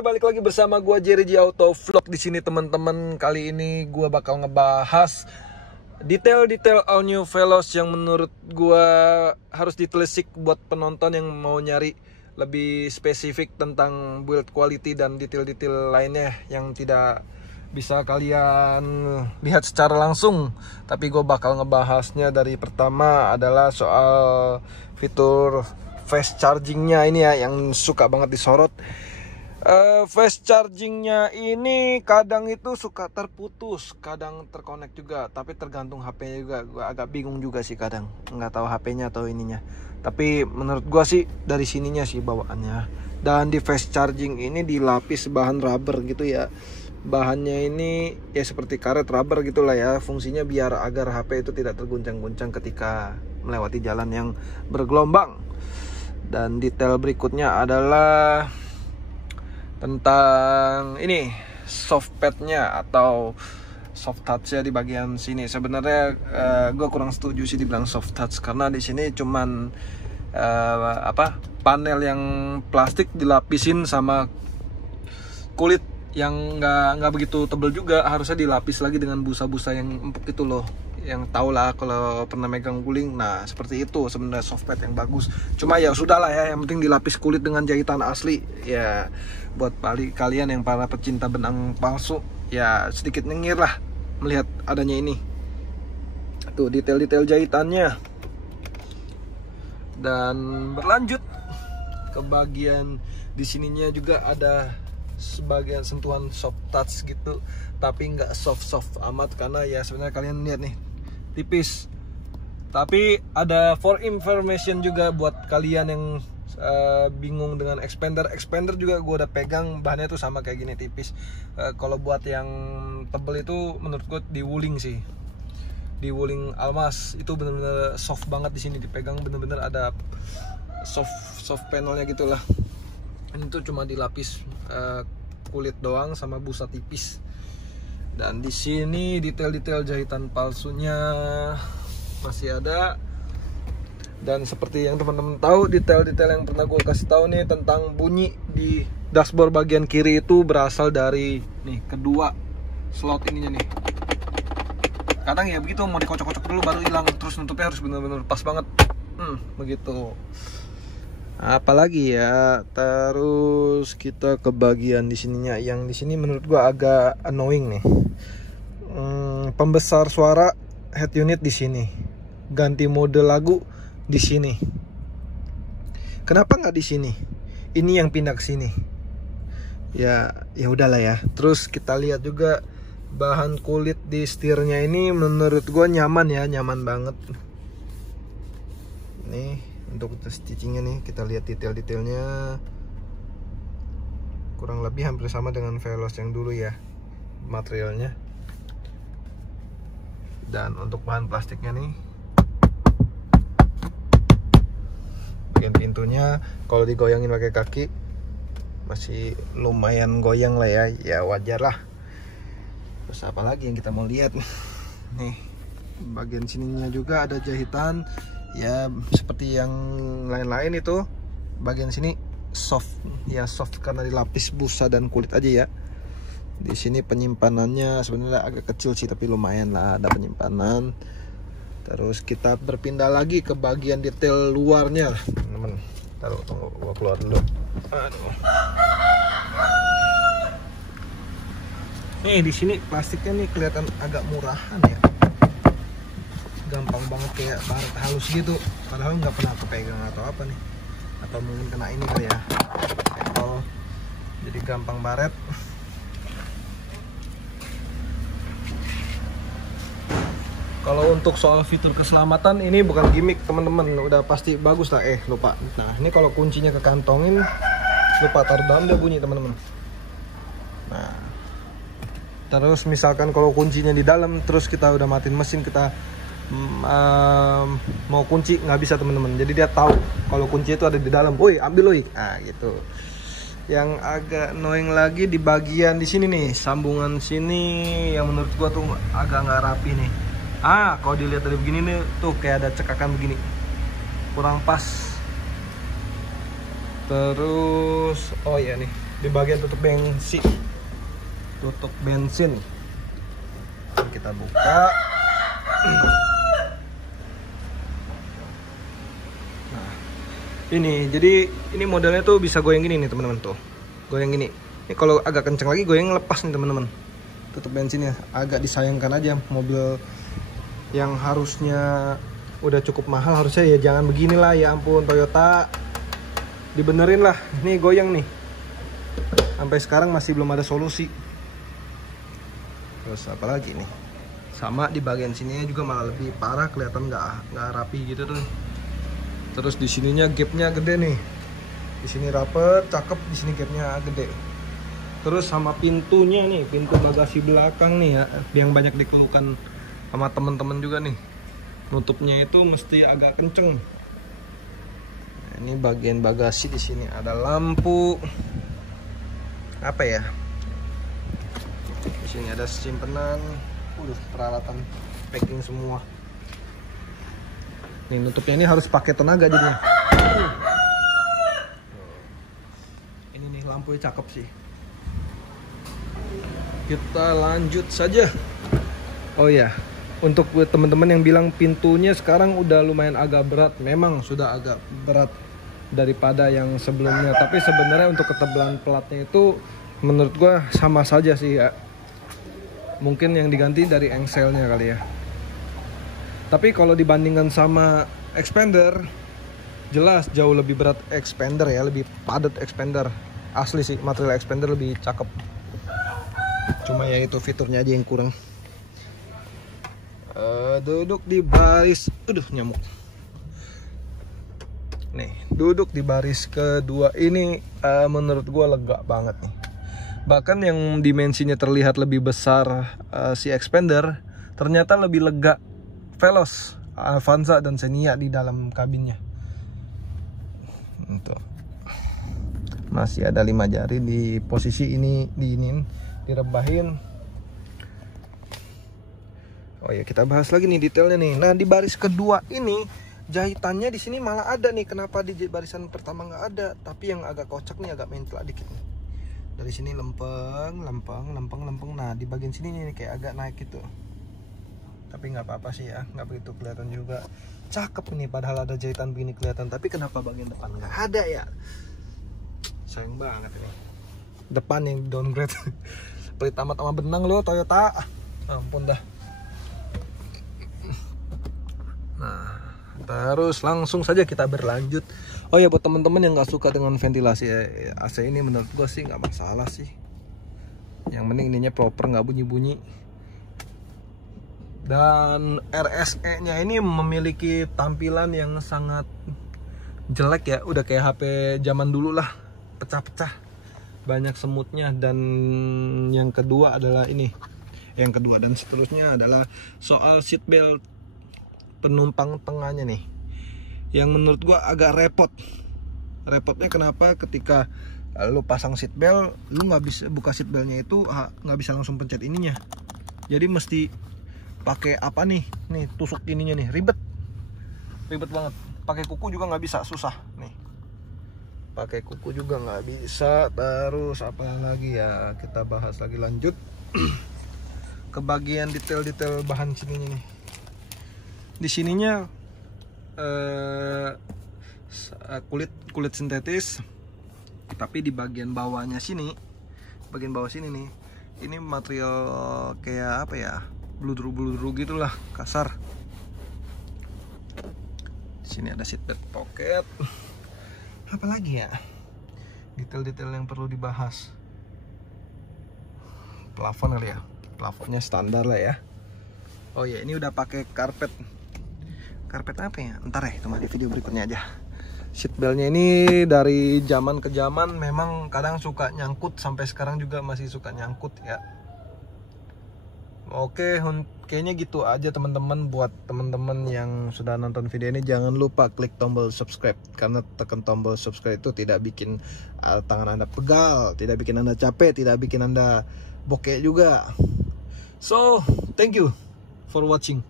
Oke, balik lagi bersama gua Jerry G Auto Vlog di sini teman-teman. Kali ini gua bakal ngebahas detail-detail all new Veloz yang menurut gua harus ditelisik buat penonton yang mau nyari lebih spesifik tentang build quality dan detail-detail lainnya yang tidak bisa kalian lihat secara langsung. Tapi gue bakal ngebahasnya dari pertama adalah soal fitur fast chargingnya ini ya, yang suka banget disorot. Fast chargingnya ini kadang itu suka terputus, kadang terkonek juga, tapi tergantung HP-nya juga. Gue agak bingung juga sih, kadang nggak tahu HP-nya atau ininya. Tapi menurut gue sih dari sininya sih bawaannya. Dan di fast charging ini dilapis bahan rubber gitu ya. Bahannya ini ya seperti karet rubber gitulah ya, fungsinya biar agar HP itu tidak terguncang-guncang ketika melewati jalan yang bergelombang. Dan detail berikutnya adalah tentang ini soft padnya atau soft touch-nya di bagian sini. Sebenarnya gue kurang setuju sih dibilang soft touch, karena di sini cuman panel yang plastik dilapisin sama kulit yang nggak begitu tebel juga. Harusnya dilapis lagi dengan busa-busa yang empuk itu loh, yang tau lah kalau pernah megang guling. Nah seperti itu sebenarnya soft pad yang bagus. Cuma ya sudahlah ya, yang penting dilapis kulit dengan jahitan asli ya. Buat kalian yang para pecinta benang palsu ya, sedikit nyengir lah melihat adanya ini. Tuh detail-detail jahitannya. Dan berlanjut ke bagian di sininya juga ada sebagian sentuhan soft touch gitu, tapi nggak soft amat, karena ya sebenarnya kalian lihat nih tipis. Tapi ada for information juga buat kalian yang bingung dengan expander juga gue udah pegang, bahannya tuh sama kayak gini, tipis. Kalau buat yang tebel itu menurut gue di Wuling sih, di Wuling Almas itu bener-bener soft banget. Di sini dipegang bener-bener ada soft panelnya gitulah. Ini tuh cuma dilapis kulit doang sama busa tipis. Dan di sini detail-detail jahitan palsunya masih ada. Dan seperti yang teman-teman tahu, detail-detail yang pernah gue kasih tahu nih tentang bunyi di dashboard bagian kiri itu berasal dari nih kedua slot ininya nih. Kadang ya begitu, mau dikocok-kocok dulu baru hilang, terus nutupnya harus bener-bener pas banget. Begitu. Apalagi ya, terus kita ke bagian di sininya, yang di sini menurut gua agak annoying nih. Pembesar suara head unit di sini, ganti mode lagu di sini. Kenapa nggak di sini? Ini yang pindah ke sini. Ya udahlah ya. Terus kita lihat juga bahan kulit di setirnya ini menurut gua nyaman ya, nyaman banget. Nih untuk stitchingnya nih, kita lihat detail-detailnya kurang lebih hampir sama dengan Veloz yang dulu ya materialnya. Dan untuk bahan plastiknya nih, bagian pintunya kalau digoyangin pakai kaki masih lumayan goyang lah ya, ya wajar lah. Terus apa lagi yang kita mau lihat nih, bagian sininya juga ada jahitan ya seperti yang lain-lain. Itu bagian sini soft ya, soft karena dilapis busa dan kulit aja ya. Di sini penyimpanannya sebenarnya agak kecil sih, tapi lumayan lah ada penyimpanan. Terus kita berpindah lagi ke bagian detail luarnya teman-teman. Taruh, tunggu gua keluar dulu. Aduh. Nih di sini plastiknya nih kelihatan agak murahan ya, gampang banget kayak baret halus gitu, padahal nggak pernah kepegang atau apa nih, atau mungkin kena ini kali ya, atau jadi gampang baret. Kalau untuk soal fitur keselamatan ini bukan gimmick teman-teman, udah pasti bagus lah. Lupa, nah ini kalau kuncinya kekantongin lupa taruh dalam dia bunyi teman-teman. Nah terus misalkan kalau kuncinya di dalam, terus kita udah matiin mesin, kita mau kunci nggak bisa teman-teman. Jadi dia tahu kalau kunci itu ada di dalam. Woi ambil woi, nah gitu. Yang agak annoying lagi di bagian di sini nih, sambungan sini yang menurut gua tuh agak nggak rapi nih. Kalau dilihat dari begini nih tuh kayak ada cekakan begini, kurang pas. Terus oh ya nih di bagian tutup bensin. Tutup bensin. Kita buka. Nah, jadi ini modelnya tuh bisa goyang gini nih teman-teman tuh. Goyang gini. Ini kalau agak kenceng lagi goyang lepas nih teman-teman. Tutup bensinnya agak disayangkan aja, mobil yang harusnya udah cukup mahal harusnya ya jangan beginilah, ya ampun Toyota, dibenerin lah. Nih goyang nih, sampai sekarang masih belum ada solusi. Terus apa lagi nih, sama di bagian sininya juga malah lebih parah, kelihatan nggak rapi gitu tuh. Terus di sininya gapnya gede nih, di sini rapet cakep, di sini gapnya gede. Terus sama pintunya nih, pintu bagasi belakang nih ya, yang banyak dikeluhkan sama temen-temen juga nih, nutupnya itu mesti agak kenceng. Nah, ini bagian bagasi, di sini ada lampu apa ya, di sini ada simpenan, peralatan packing semua. Nih nutupnya ini harus pakai tenaga jadinya. Ini nih lampunya cakep sih. Kita lanjut saja. Oh ya, untuk teman-teman yang bilang pintunya sekarang udah lumayan agak berat, memang sudah agak berat daripada yang sebelumnya. Tapi sebenarnya untuk ketebalan platnya itu menurut gua sama saja sih ya. Mungkin yang diganti dari engselnya kali ya. Tapi kalau dibandingkan sama expander, jelas jauh lebih berat expander ya, lebih padat expander. Asli sih, material expander lebih cakep. Cuma ya itu fiturnya aja yang kurang. Duduk di baris, nyamuk. Nih, duduk di baris kedua ini menurut gua lega banget nih. Bahkan yang dimensinya terlihat lebih besar si expander, ternyata lebih lega Veloz, Avanza dan Xenia di dalam kabinnya. Untuk masih ada 5 jari di posisi ini, direbahin. Oh ya, kita bahas lagi nih detailnya nih. Nah, di baris kedua ini jahitannya di sini malah ada nih. Kenapa di barisan pertama nggak ada? Tapi yang agak kocak nih, agak mencelak dikit nih. Dari sini lempeng. Nah, di bagian sini nih kayak agak naik gitu. Tapi nggak apa-apa sih ya, nggak begitu kelihatan juga. Cakep nih, padahal ada jahitan begini kelihatan. Tapi kenapa bagian depan nggak ada ya? Sayang banget ini. Depan yang downgrade. Pelit amat sama benang lo Toyota. Ampun dah. Nah, terus langsung saja kita berlanjut. Oh ya, buat teman-teman yang nggak suka dengan ventilasi AC ini, menurut gue sih nggak masalah sih. Yang penting ininya proper, nggak bunyi-bunyi. Dan RSE-nya ini memiliki tampilan yang sangat jelek ya, udah kayak HP zaman dulu lah, pecah-pecah, banyak semutnya. Dan yang kedua adalah ini, yang kedua dan seterusnya adalah soal seat belt penumpang tengahnya nih, yang menurut gua agak repot. Repotnya kenapa? Ketika lu pasang seat belt, lu nggak bisa buka seat beltnya itu, nggak bisa langsung pencet ininya. Jadi mesti pakai apa nih tusuk ininya nih, ribet banget. Pakai kuku juga nggak bisa, susah nih. Pakai kuku juga nggak bisa. Terus apa lagi ya, kita bahas lagi lanjut ke bagian detail-detail bahan sininya nih. Di sininya kulit sintetis, tapi di bagian bawahnya sini, bagian bawah sini nih, ini material kayak apa ya, bludru gitulah, kasar. Di sini ada seatbelt pocket. Apa lagi ya detail-detail yang perlu dibahas? Plafon kali ya, plafonnya standar lah ya. Oh ya, ini udah pakai karpet apa ya, ntar ya, cuma di video berikutnya aja. Seatbeltnya ini dari zaman ke zaman memang kadang suka nyangkut, sampai sekarang juga masih suka nyangkut ya. Oke, kayaknya gitu aja teman-teman. Buat teman-teman yang sudah nonton video ini, jangan lupa klik tombol subscribe, karena tekan tombol subscribe itu tidak bikin tangan Anda pegal, tidak bikin Anda capek, tidak bikin Anda bokeh juga. So, thank you for watching.